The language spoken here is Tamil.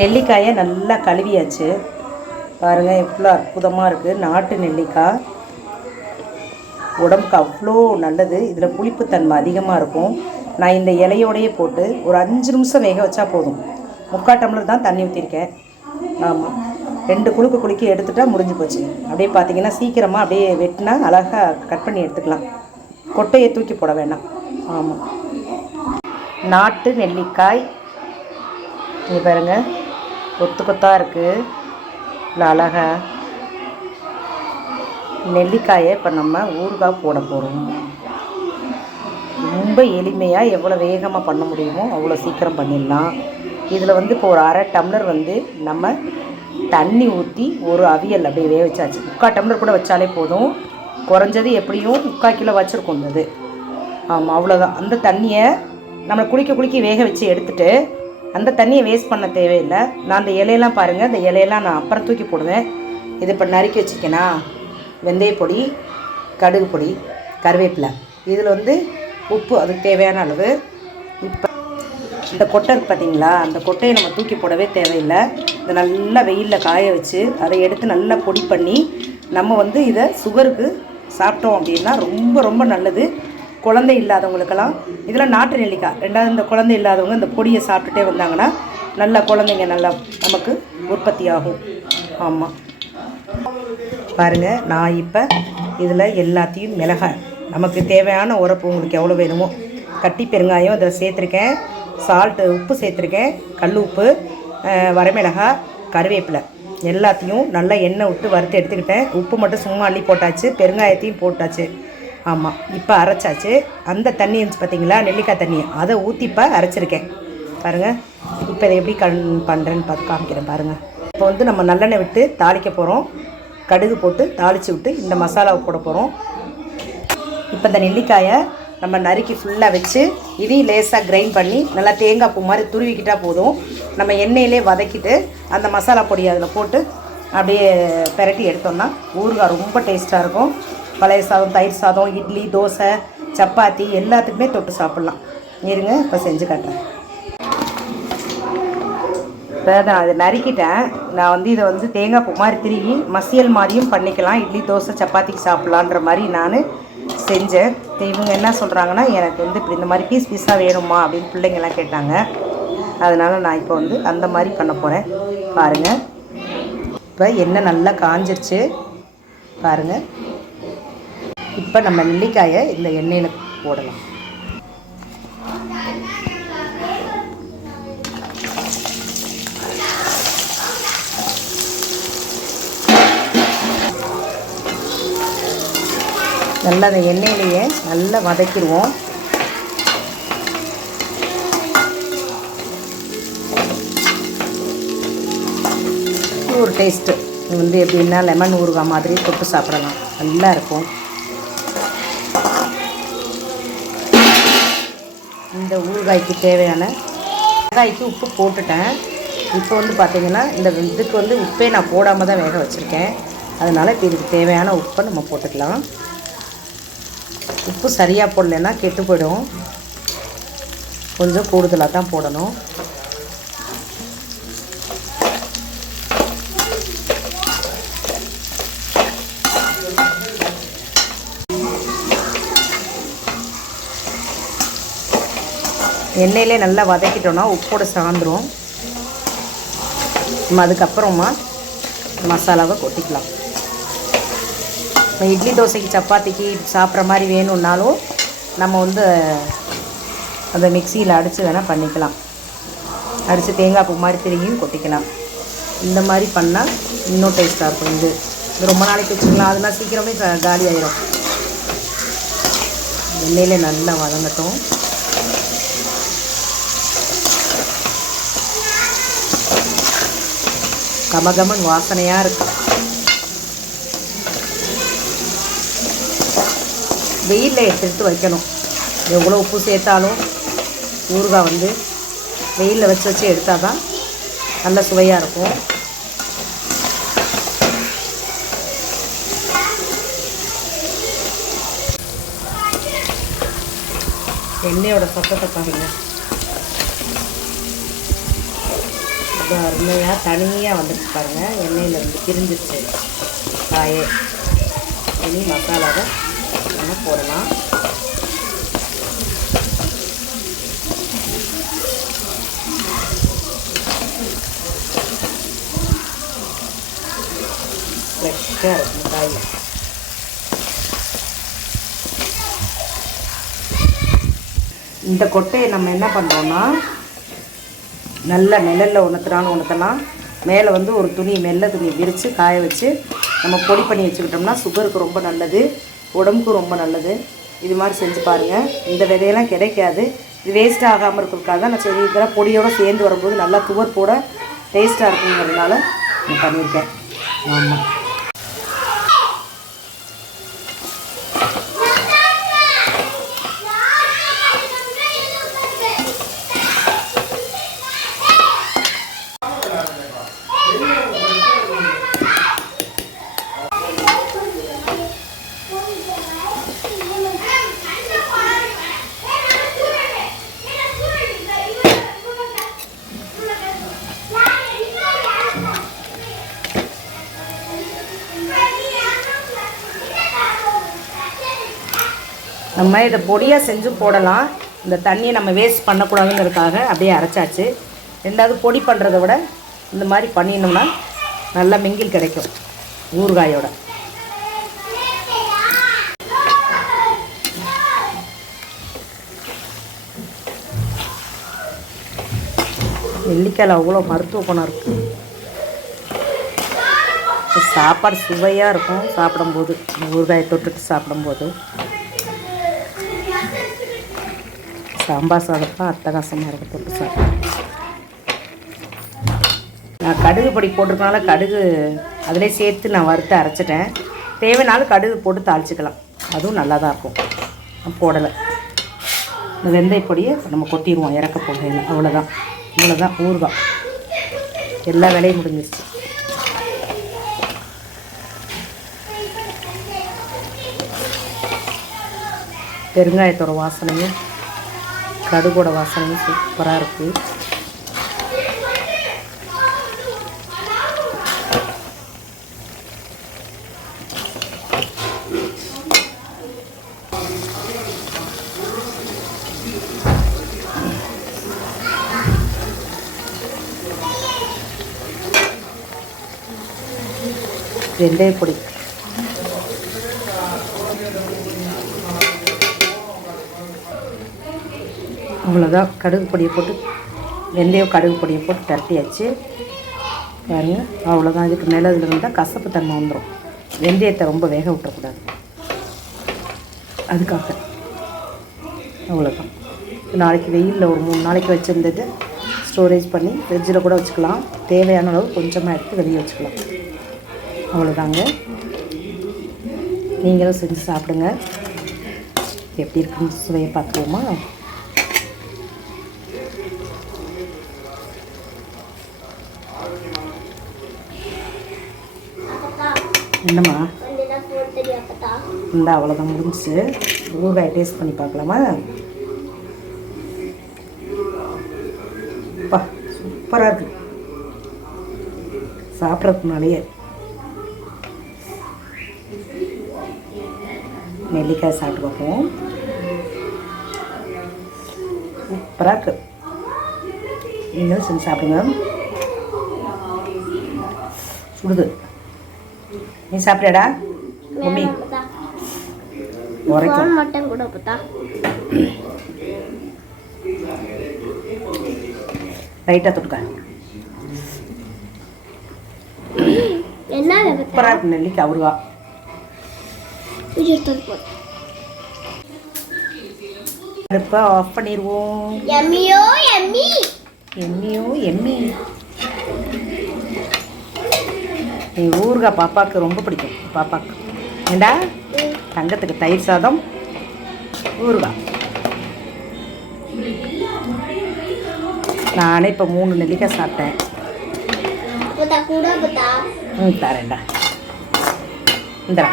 நெல்லிக்காயை நல்லா கழுவியாச்சு. பாருங்கள் எவ்வளோ அற்புதமாக இருக்குது. நாட்டு நெல்லிக்காய் உடம்புக்கு அவ்வளோ நல்லது. இதில் புளிப்புத்தன்மை அதிகமாக இருக்கும். நான் இந்த இலையோடையே போட்டு ஒரு 5 நிமிஷம் வேக வச்சா போதும். 3/4 டம்ளர் தான் தண்ணி ஊற்றிருக்கேன். ஆமாம், 2 குலுக்கி எடுத்துகிட்டா முடிஞ்சு போச்சு. அப்படியே பார்த்தீங்கன்னா சீக்கிரமாக அப்படியே வெட்டினா அழகாக கட் பண்ணி எடுத்துக்கலாம். கொட்டையை தூக்கி போட வேண்டாம். ஆமாம், நாட்டு நெல்லிக்காய் இங்கே பாருங்கள், கொத்தாக இருக்குது. இல்லை அழகாக நெல்லிக்காயை இப்போ நம்ம ஊறுகாய் போட போகிறோம். ரொம்ப எளிமையாக எவ்வளோ வேகமாக பண்ண முடியுமோ அவ்வளோ சீக்கிரம் பண்ணிடலாம். இதில் வந்து இப்போ ஒரு 1/2 டம்ளர் வந்து நம்ம தண்ணி ஊற்றி ஒரு அவியல் அப்படியே வேக வச்சாச்சு. 3/4 டம்ளர் கூட வச்சாலே போதும். குறைஞ்சது எப்படியும் 3/4 கிலோ வச்சுருக்கோம் இது. ஆமாம், அவ்வளோதான். அந்த தண்ணியை நம்ம குளிக்க வேக வச்சு எடுத்துகிட்டு அந்த தண்ணியை வேஸ்ட் பண்ண தேவையில்லை. நான் அந்த இலையெல்லாம் பாருங்கள், அந்த இலையெல்லாம் நான் அப்புறம் தூக்கி போடுவேன். இது இப்போ நறுக்கி வச்சுக்கேனா, வெந்தயப்பொடி, கடுகு பொடி, கருவேப்பிலை, இதில் வந்து உப்பு அதுக்கு தேவையான அளவு. இப்போ இந்த கொட்டை இருக்குது பார்த்தீங்களா, அந்த கொட்டையை நம்ம தூக்கி போடவே தேவையில்லை. இதை நல்லா வெயிலில் காய வச்சு அதை எடுத்து நல்லா பொடி பண்ணி நம்ம வந்து இதை சுகருக்கு சாப்பிட்டோம் அப்படின்னா ரொம்ப ரொம்ப நல்லது. குழந்தை இல்லாதவங்களுக்கெல்லாம் இதில் நாட்டு நெல்லிக்காய். ரெண்டாவது இந்த குழந்தை இல்லாதவங்க இந்த பொடியை சாப்பிட்டுட்டே வந்தாங்கன்னா நல்லா குழந்தைங்க நல்லா நமக்கு உற்பத்தி ஆகும். ஆமாம், பாருங்கள், நான் இப்போ இதில் எல்லாத்தையும் மிளகாய் நமக்கு தேவையான உரப்பு உங்களுக்கு எவ்வளோ வேணுமோ, கட்டி பெருங்காயம் இதில் சேர்த்துருக்கேன், சால்ட்டு உப்பு சேர்த்துருக்கேன், கல் உப்பு, வரமிளகாய், கருவேப்பிலை எல்லாத்தையும் நல்லா எண்ணெய் விட்டு வறுத்து எடுத்துக்கிட்டேன். உப்பு மட்டும் சும்மா அள்ளி போட்டாச்சு, பெருங்காயத்தையும் போட்டாச்சு. ஆமாம், இப்போ அரைச்சாச்சு. அந்த தண்ணி இருந்துச்சு பார்த்தீங்களா, நெல்லிக்காய் தண்ணி, அதை ஊற்றி இப்போ அரைச்சிருக்கேன். பாருங்கள், இப்போ இதை எப்படி பண்ணுறேன்னு பார்த்து காமிக்கிறேன் பாருங்கள். இப்போ வந்து நம்ம நல்லெண்ணெய் விட்டு தாளிக்க போகிறோம். கடுகு போட்டு தாளித்து விட்டு இந்த மசாலாவை போட போகிறோம். இப்போ இந்த நெல்லிக்காயை நம்ம நறுக்கி ஃபுல்லாக வச்சு இதையும் லேசாக கிரைண்ட் பண்ணி நல்லா தேங்காய் பூ மாதிரி துருவிக்கிட்டால் போதும். நம்ம எண்ணெயிலே வதக்கிட்டு அந்த மசாலா பொடியை அதில் போட்டு அப்படியே பெரட்டி எடுத்தோம்னா ஊறுகாய் ரொம்ப டேஸ்ட்டாக இருக்கும். பழைய சாதம், தயிர் சாதம், இட்லி, தோசை, சப்பாத்தி எல்லாத்துக்குமே தொட்டு சாப்பிட்லாம். இருங்க, இப்போ செஞ்சு காட்டுறேன். இப்போ நான் அதை நறுக்கிட்டேன். நான் வந்து இதை வந்து தேங்காய் பூ மாதிரி திருவி மசியல் மாதிரியும் பண்ணிக்கலாம். இட்லி, தோசை, சப்பாத்திக்கு சாப்பிட்லான்ற மாதிரி நான் செஞ்சேன். இவங்க என்ன சொல்கிறாங்கன்னா, எனக்கு வந்து இப்படி இந்த மாதிரி பீஸாக வேணுமா அப்படின்னு பிள்ளைங்கள்லாம் கேட்டாங்க. அதனால் நான் இப்போ வந்து அந்த மாதிரி பண்ண போகிறேன். பாருங்கள், இப்போ எண்ணெய் நல்லா காஞ்சிருச்சு பாருங்கள். இப்போ நம்ம நெல்லிக்காயை இந்த எண்ணெயில் போடலாம். நல்லா அந்த எண்ணெயிலேயே நல்லா வதக்கிடுவோம். ஒரு டேஸ்ட்டு வந்து எப்படின்னா லெமன் ஊறுகாய் மாதிரி தொட்டு சாப்பிடலாம், நல்லா இருக்கும். இந்த ஊறுகாய்க்கு தேவையான வெங்காய்க்கு உப்பு போட்டுட்டேன். இப்போ வந்து பார்த்திங்கன்னா இந்த இதுக்கு வந்து உப்பே நான் போடாமல் தான் வேக வச்சுருக்கேன். அதனால் இப்போ இதுக்கு தேவையான உப்பை நம்ம போட்டுக்கலாம். உப்பு சரியாக போடலைன்னா கெட்டு போயிடும். கொஞ்சம் கூடுதலாக தான் போடணும். எண்ணெயிலே நல்லா வதக்கிட்டோன்னா உப்போடு சாந்துடும். நம்ம அதுக்கப்புறமா மசாலாவை கொட்டிக்கலாம். இப்போ இட்லி, தோசைக்கு, சப்பாத்திக்கு சாப்பிட்ற மாதிரி வேணும்னாலும் நம்ம வந்து அதை மிக்சியில் அடித்து வேணால் பண்ணிக்கலாம். அடித்து தேங்காய் பூ மாதிரி திரும்பியும் கொட்டிக்கலாம். இந்த மாதிரி பண்ணால் இன்னும் டேஸ்ட்டாக இருக்கும். இது ரொம்ப நாளைக்கு வச்சுக்கலாம். அதெல்லாம் சீக்கிரமே காலி ஆகிடும். எண்ணெயில் நல்லா வதங்கட்டும். கமகமன் வாசனையாக இருக்குது. வெயிலில் எடுத்துகிட்டு வைக்கணும். எவ்வளோ உப்பு சேர்த்தாலும் ஊறுகாய் வந்து வெயிலில் வச்சு எடுத்தால் தான் நல்ல சுவையாக இருக்கும். எண்ணெயோட சத்தத்தை பாருங்கள். ரொம்ப அருமையாக தனியாக வந்துடுச்சு பாருங்கள். எண்ணெயில் இருந்து பிரிஞ்சிருச்சு காயே. இனி மசாலாவை நம்ம போடலாம். ஃப்ரெஷ்ஷாக இருக்கும் காய். இந்த கொட்டையை நம்ம என்ன பண்ணுறோன்னா நல்லா நிழலில் உணர்த்தலாம். மேலே வந்து ஒரு துணி வெள்ளை துணி விரித்து காய வச்சு நம்ம பொடி பண்ணி வச்சுக்கிட்டோம்னா சுகருக்கு ரொம்ப நல்லது, உடம்புக்கு ரொம்ப நல்லது. இது மாதிரி செஞ்சு பாருங்கள். இந்த விதையெல்லாம் கிடைக்காது. இது வேஸ்ட் ஆகாமல் இருக்கிறதுக்காக தான் நான் சரி இதெல்லாம் பொடியோடு சேர்ந்து வரும்போது நல்லா துவர் போட டேஸ்ட்டாக இருக்குங்கிறதுனால நான் பண்ணியிருக்கேன். ஆமாம், நம்ம இதை பொடியாக செஞ்சு போடலாம். இந்த தண்ணியை நம்ம வேஸ்ட் பண்ணக்கூடாதுங்கிறதுக்காக அப்படியே அரைச்சாச்சு. ரெண்டாவது பொடி பண்ணுறதை விட இந்த மாதிரி பண்ணினோம்னா நல்லா மிங்கில் கிடைக்கும் ஊறுகாயோட. நெல்லிக்காயில் அவ்வளோ மருத்துவ குணம் இருக்குது. சாப்பாடு சுவையாக இருக்கும் சாப்பிடும்போது, ஊறுகாயை தொட்டுட்டு சாப்பிடும்போது. சாம்பார் சாதம் அட்டகாசமாக இருக்கும் தொட்டு சாப்பிடும். நான் கடுகு பொடி போட்டிருக்கனால கடுகு அதிலே சேர்த்து நான் வறுத்து அரைச்சிட்டேன். தேவைனாலும் கடுகு போட்டு தாளிச்சிக்கலாம், அதுவும் நல்லா தான் இருக்கும். நான் போடலை. இந்த வெந்தய பொடியை நம்ம கொட்டிடுவோம் இறக்க போகையில். இவ்வளோதான் ஊறுகாய். எல்லா வேலையும் முடிஞ்சிருச்சு. பெருங்காயத்தோட வாசனையும் கடுகோட வாசனையும் சூப்பராக இருக்குது. வெந்தயப்பொடி அவ்வளோதான். கடுகு பொடியை போட்டு கடுகு பொடியை போட்டு தட்டியாச்சு பாருங்க. அவ்வளோதான். இதுக்கு மேலே இதில் இருந்தால் கசப்பு தன்மை வந்துடும். வெந்தயத்தை ரொம்ப வேக விட்டுறக்கூடாது, அதுக்காக. அவ்வளோதான். நாளைக்கு வெயிலில் ஒரு 3 நாளைக்கு வச்சுருந்தது ஸ்டோரேஜ் பண்ணி ஃப்ரிட்ஜில் கூட வச்சுக்கலாம். தேவையான அளவு கொஞ்சமாக எடுத்து வெளியே வச்சுக்கலாம். அவ்வளோதாங்க. நீங்களும் செஞ்சு சாப்பிடுங்க. எப்படி இருக்குன்னு சுவையை பார்த்துருவோமா? என்னம்மா இந்த அவ்வளோதான் முடிஞ்சிச்சு. ஊறுகாய் டேஸ்ட் பண்ணி பார்க்கலாமா? அப்பா சூப்பராக இருக்குது. சாப்பிட்றதுனாலேயே நெல்லிக்காய் சாப்பிட்டு பார்ப்போம். சூப்பராக இருக்குது. நீங்களும் செஞ்சு சாப்பிடுங்க. சுடுது. நீ சாப்பிட்டியாடா மம்மி? உரைக்கும் மட்டும் கூட பார்த்தா ரைட்டாக தொட்டுக்க. சூப்பராக இருக்கு நெல்லிக்காய் ஊறுகாய். அடுப்பை ஆஃப் பண்ணிடுவோம். எம்மியோ எம்மி. நீ ஊறுகாய் பாப்பாவுக்கு ரொம்ப பிடிக்கும். பாப்பாவுக்கு ஏண்டா தங்கத்துக்கு தயிர் சாதம் ஊறுகாய். நானே இப்போ 3 நெல்லிக்காய் சாப்பிட்டேன். தரேன்டா. இந்தா